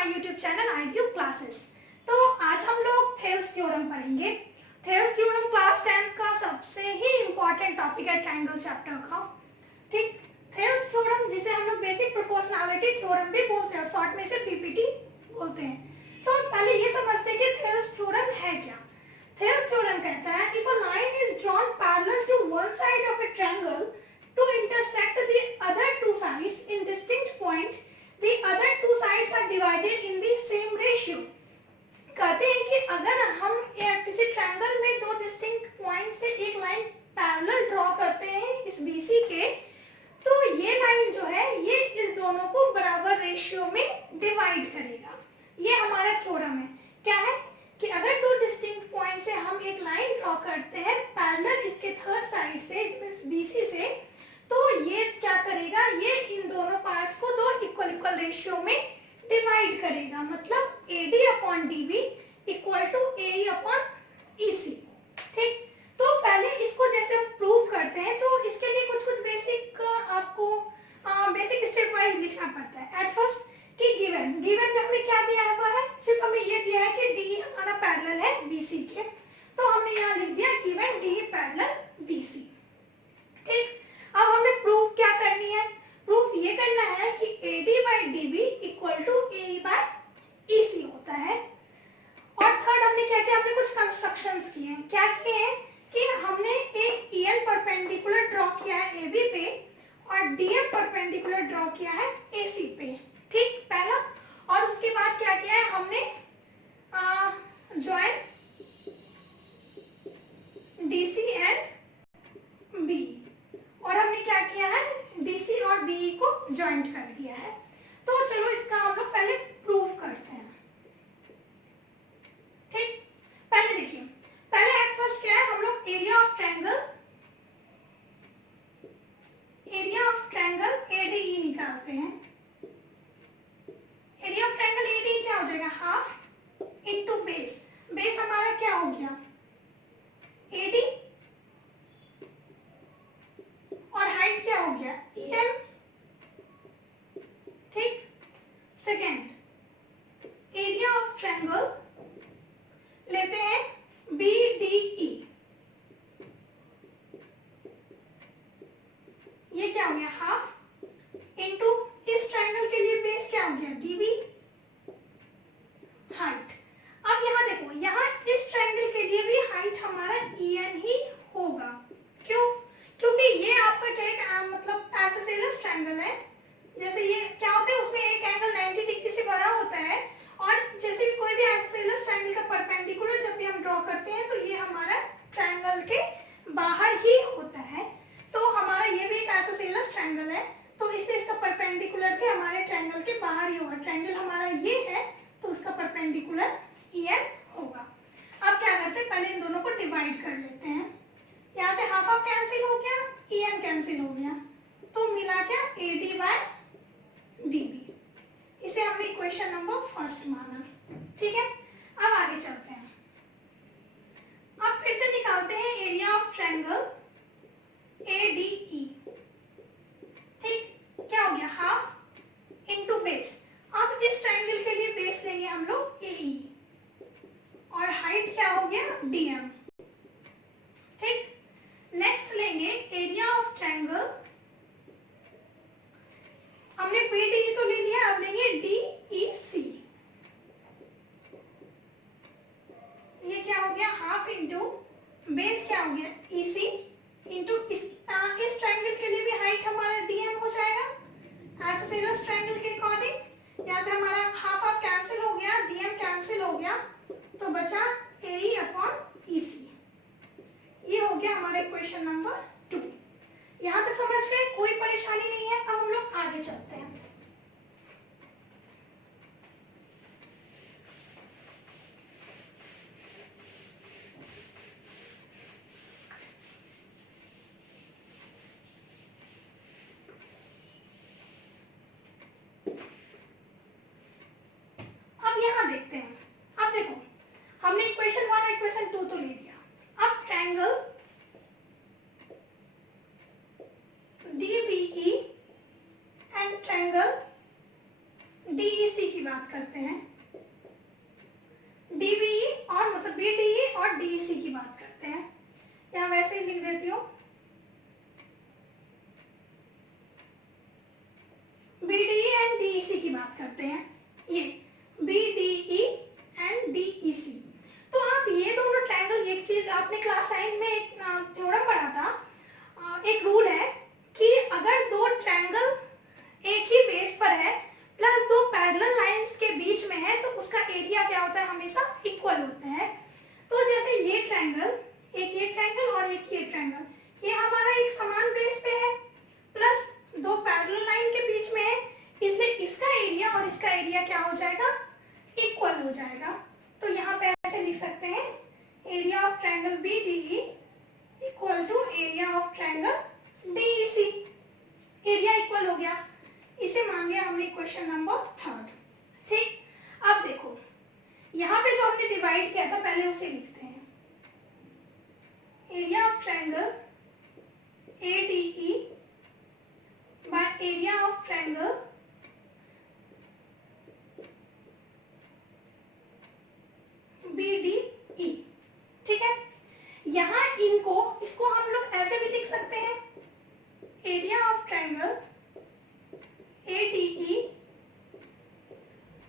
My YouTube channel IBU classes. तो आज हम लोग थेल्स थ्योरम पढ़ेंगे। थेल्स थ्योरम क्लास 10 का सबसे ही इम्पोर्टेंट टॉपिक है ट्रायंगल चैप्टर का। ठीक, थेल्स थ्योरम जिसे हम लोग बेसिक प्रोपोर्शनैलिटी थ्योरम भी बोलते हैं और शॉर्ट में से PPT बोलते हैं। तो पहले ये समझते हैं कि थेल्स थ्योरम है क्या। थेल्स थ्योरम कहता है if a line is drawn parallel to one side of a triangle to intersect the other two sides in distinct point, the other two sides are divided in the same ratio। कहते हैं कि अगर हम किसी triangle में दो distinct point से एक लाइन पैरेलल ड्रॉ करते हैं इस BC के, तो ये लाइन जो है ये इस दोनों को बराबर रेशियो में डिवाइड करेगा। ये हमारा थ्योरम है। क्या है कि अगर दो डिस्टिंक्ट पॉइंट से हम एक लाइन ड्रॉ करते हैं पैरेलल इसके थर्ड साइड से BC से, तो ये क्या करेगा, ये इन दोनों पार्ट्स को दो इक्वल रेशियो में डिवाइड करेगा। मतलब AD upon DB equal to AE upon EC। ठीक, तो पहले इसको जैसे हम प्रूव करते हैं तो इसके लिए कुछ बेसिक आपको बेसिक स्टेप वाइज लिखना पड़ता है। एट फर्स्ट कि गिवन में हमें क्या दिया हुआ है, सिर्फ हमें ये दिया है कि D हमारा पैरेलल है BC के, तो हमने यहाँ लिख दिया गिवन D पैरेलल BC। ठीक, अब हमें प्रूफ क्या करनी है, प्रूफ ये करना है कि AD by DB equal to AE by EC होता है। और थर्ड हमने क्या किया, हमने कुछ कंस्ट्रक्शंस किए हैं। क्या किए हैं कि हमने एक EL परपेंडिकुलर ड्रॉ किया है AB पे और DM परपेंडिकुलर ड्रॉ किया है AC पे। ठीक, पहला। और उसके बाद क्या किया है, हमने ज्वाइन DC एंड BE, और हमने क्या किया है DC और BE को ज्वाइंट कर दिया है। तो चलो इसका हम लोग पहले प्रूफ करते हैं। ठीक, पहले देखिए, पहले एट फर्स्ट क्या है, हम लोग एरिया ऑफ ट्रायंगल ADE निकालते हैं। एरिया ऑफ ट्रायंगल ADE क्या हो जाएगा, हाफ इनटू बेस। बेस हमारा क्या हो गया AD और हाइट क्या हो गया EM। ठीक, सेकेंड एरिया ऑफ ट्रायंगल लेते हैं BDE। ये क्या हो गया हाफ इनटू इस ट्रायंगल के लिए बेस क्या हो गया DB हाइट। अब यहाँ देखो, यहाँ इस ट्रायंगल के लिए भी हाइट हमारा EN ही होगा। क्यों? क्योंकि ये आपका क्या है, मतलब आइसोसेलेस ट्रायंगल है। जैसे ये क्या होता है, उसमें एक एंगल 90 डिग्री से बड़ा होता है, और जैसे भी कोई भी आइसोसेलेस ट्रायंगल का परपेंडिकुलर जब भी हम ड्रॉ करते हैं तो ये हमारा ट्रायंगल के बाहर ही होता है। तो हमारा ये भी एक आइसोसेलेस ट्रायंगल है, तो इसलिए इसका परपेंडिकुलर भी हमारे ट्रायंगल के बाहर ही होगा। ट्रायंगल हमारा ये है तो उसका परपेंडिकुलर EN होगा। अब क्या करते हैं, पहले इन दोनों को डिवाइड कर लेते हैं। यहाँ से हाफ हाफ कैंसिल हो गया, EN कैंसिल हो गया, तो मिला क्या AD बाय DB। इसे हमने इक्वेशन नंबर फर्स्ट माना। ठीक है, अब आगे चलते हैं। अब फिर से निकालते हैं एरिया ऑफ ट्रायंगल ADE। ठीक, क्या हो गया हाफ इनटू बेस। अब इस ट्रायंगल के लिए बेस लेंगे हम लोग AE और हाइट क्या हो गया DM। ठीक, नेक्स्ट लेंगे एरिया ऑफ ट्रायंगल, हमने BDE तो ले लिया, अब लेंगे DEC। ये क्या हो गया हाफ इनटू बेस क्या हो गया EC इनटू इस ट्रायंगल के लिए भी हाइट हमारा DM हो जाएगा आइसोसेलेस ट्रायंगल के अकॉर्डिंग। यहाँ से हमारा हाफ हाफ कैंसिल हो गया, DM कैंसिल हो गया, तो बचा AE अपॉन EC। ये हो गया हमारा इक्वेशन नंबर 2। यहाँ तक समझ गए, कोई परेशानी नहीं है। अब हम लोग आगे चलते हैं। अब यहाँ देखते हैं। अब देखो, हमने इक्वेशन 1 और इक्वेशन 2 तो ले लिया। अब ट्रायंगल DBE एंड ट्रायंगल की बात करते हैं, DBE और मतलब BDE और DEC की बात करते हैं। यहाँ वैसे ही लिख देती हूँ, BDE एंड DEC की बात करते हैं, ये BDE एंड DEC। तो आप ये दोनों ट्रायंगल, एक चीज आपने क्लास 9 में एक थ्योरम पढ़ा था, एक रूल है कि अगर दो ट्रायंगल एक ही बेस पर है प्लस दो पैरेलल लाइंस के बीच में है तो उसका एरिया क्या होता है, हमेशा इक्वल होता है। तो जैसे ये ट्रायंगल, एक ये ट्रायंगल और एक ये ट्रायंगल, ये हमारा एक समान बेस पे है प्लस दो पैरेलल लाइन के बीच में है, इसलिए इसका एरिया और इसका एरिया क्या हो जाएगा, इक्वल हो जाएगा। तो यहाँ पे ऐसे लिख सकते हैं, area of triangle BDE equal to area of triangle DEC। Area equal हो गया, इसे मान लिया हमने क्वेश्चन नंबर 3। ठीक, अब देखो यहाँ पे जो हमने डिवाइड किया था पहले उसे लिखते हैं, area of triangle ADE by area of triangle BDE। ठीक है, यहाँ इसको हम लोग ऐसे भी लिख सकते हैं, area of triangle ADE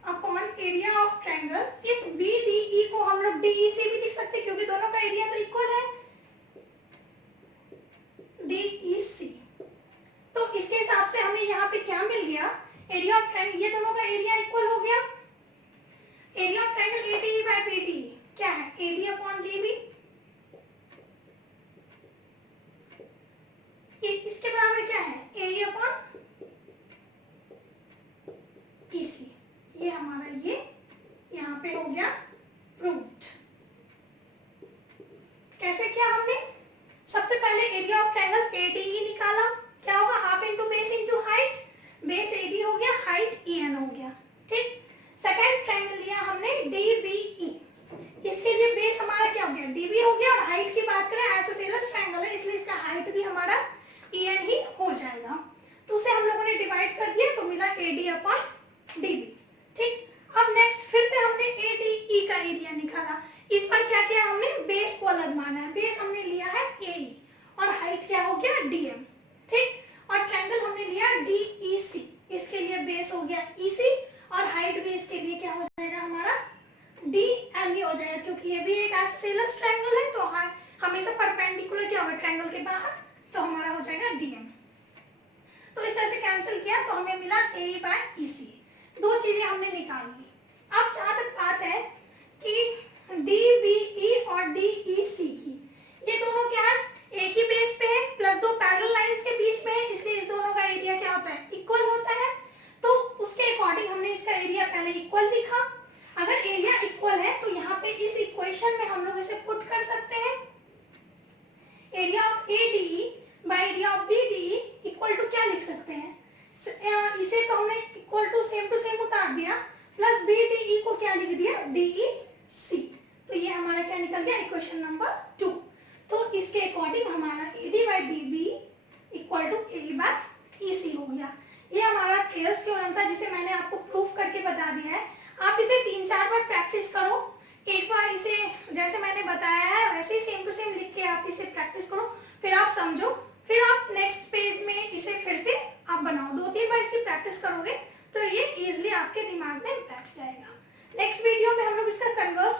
upon area of triangle, इस BDE को हम लोग DEC भी लिख सकते हैं क्योंकि दोनों का एरिया तो इक्वल है, DEC। तो इसके हिसाब से हमें यहाँ पे क्या मिल गया, एरिया ऑफ ट्रायंगल, ये दोनों का एरिया इक्वल हो गया। Area of triangle ADE by BDE क्या है, AD अपॉन DB, इसके बराबर क्या है, एरिया अपॉन EC। ये हमारा ये यहाँ पे हो गया प्रूव्ड। कैसे किया हमने, सबसे पहले एरिया ऑफ ट्रायंगल ADE निकाला, क्या होगा, half into base into height, base AD हो गया, हाइट EN हो गया। ठीक, सेकंड ट्रायंगल लिया हमने DBE, इसके लिए बेस हमारा क्या हो गया, DB हो गया, और हाइट की बात करें आइसोसेलेस ट्रायंगल है इसलिए इसका हाइट भी हमारा EN ही हो जाएगा। तो उसे हम लोगों ने डिवाइड कर दिया तो मिला AD अपॉन DB। ठीक, अब नेक्स्ट फिर से हमने ADE का एरिया निकाला, इस पर क्या किया हमने, बेस को अलग माना है, बेस हमने लिया है AE और हाइट क्या हो गया DM। ठीक, और ट्रायंगल हमने लिया DEC, इसके लिए बेस हो गया EC और हाइट भी इसके लिए क्या हो जाएगा हमारा DM ही हो जाएगा, क्योंकि ये भी एक आइसोसेलेस ट्रायंगल है तो हमेशा परपेंडिकुलर क्या होगा ट्रायंगल के बाहर, तो हमारा हो जाएगा DM। तो इस तरह से कैंसिल किया तो हमें मिला AE बाय EC, दो चीजें हमने निकाल ली। अब जहां तक बात है कि DBE और DEC की, ये दोनों क्या है, एक ही बेस पे है प्लस दो पैरेलल लाइंस के बीच में है, इसलिए इस दोनों का एरिया क्या होता है, इक्वल होता है। तो उसके अकॉर्डिंग हमने इसका एरिया पहले इक्वल लिखा। अगर एरिया इक्वल है तो यहाँ पे इस इक्वेशन में हम लोग इसे पुट कर सकते हैं, area of ADE by area of BDE equal to क्या लिख सकते हैं, इसे तो हमने इक्वल टू सेम उतार दिया, प्लस BDE को क्या लिख दिया, DEC। तो ये हमारा क्या निकल गया, इक्वेशन नंबर 2। तो इसके अकॉर्डिंग हमारा AD by DB equal to AE by EC हो गया। ये हमारा थेल्स थ्योरम था जिसे मैंने आपको प्रूफ करके बता दिया है। आप इसे 3-4 बार प्रैक्टिस करो, एक बार इसे जैसे मैंने बताया है वैसे ही सेम टू सेम लिख के आप इसे प्रैक्टिस करो, फिर आप समझो, फिर आप नेक्स्ट पेज में इसे फिर से आप बनाओ। 2-3 बार इसकी प्रैक्टिस करोगे तो ये इजीली आपके दिमाग में बैठ जाएगा। नेक्स्ट वीडियो में हम लोग इसका कन्वर्स